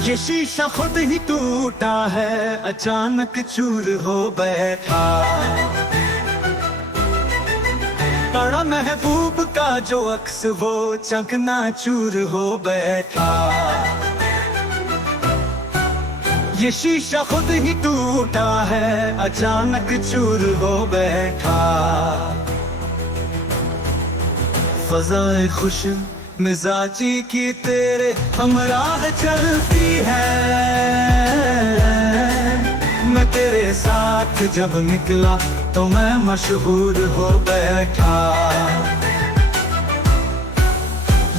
ये शीशा खुद ही टूटा है, अचानक चूर हो बैठा। बड़ा महबूब का जो अक्स वो चकनाचूर हो बैठा। ये शीशा खुद ही टूटा है, अचानक चूर हो बैठा। फज़ाए खुश मिजाजी की तेरे हमराह चलती है। मैं तेरे साथ जब निकला तो मैं मशहूर हो बैठा।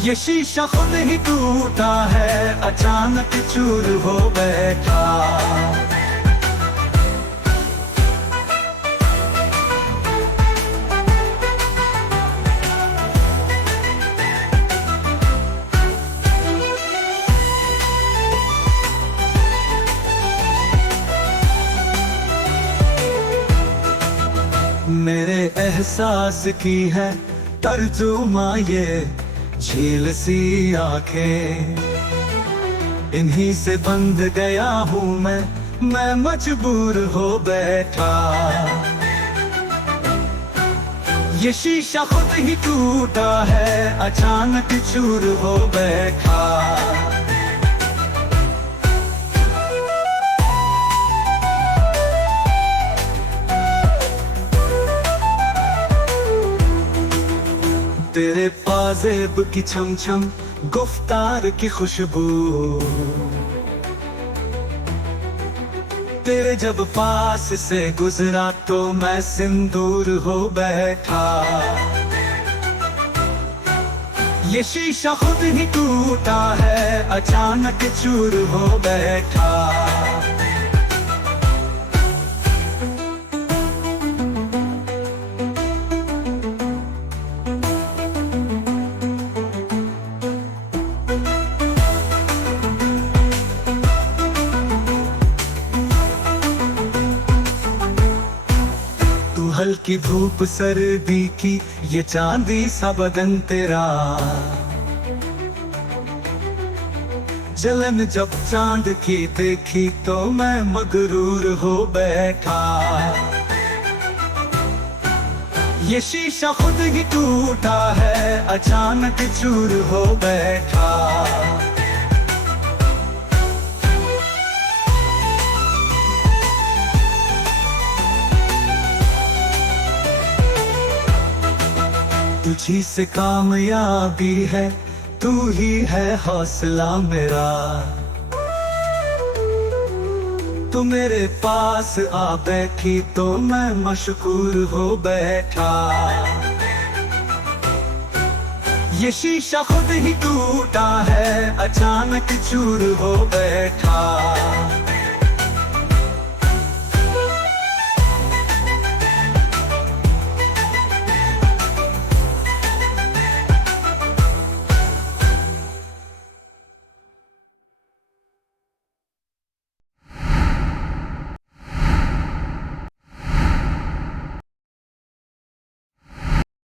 ये शीशा खुद ही टूटा है, अचानक चूर हो बैठा। मेरे एहसास की है तर्जुमा ये झील सी आंखें। इन्हीं से बंध गया हूँ मैं मजबूर हो बैठा। ये शीशा खुद ही टूटा है, अचानक चूर हो बैठा। तेरे पाजेब की छम छम गुफ्तार की खुशबू, तेरे जब पास से गुजरा तो मैं सिंदूर हो बैठा। ये शीशा खुद ही टूटा है, अचानक चूर हो बैठा। हल्की धूप सर्दी की ये चांदी सा बदन तेरा, जलन जब चांद की देखी तो मैं मगरूर हो बैठा। ये शीशा खुद ही टूटा है, अचानक चूर हो बैठा। तुझी से कामयाबी है, तू ही है हौसला मेरा। तू मेरे पास आ बैठी तो मैं मशहूर हो बैठा। ये शीशा खुद ही टूटा है, अचानक चूर हो बैठा।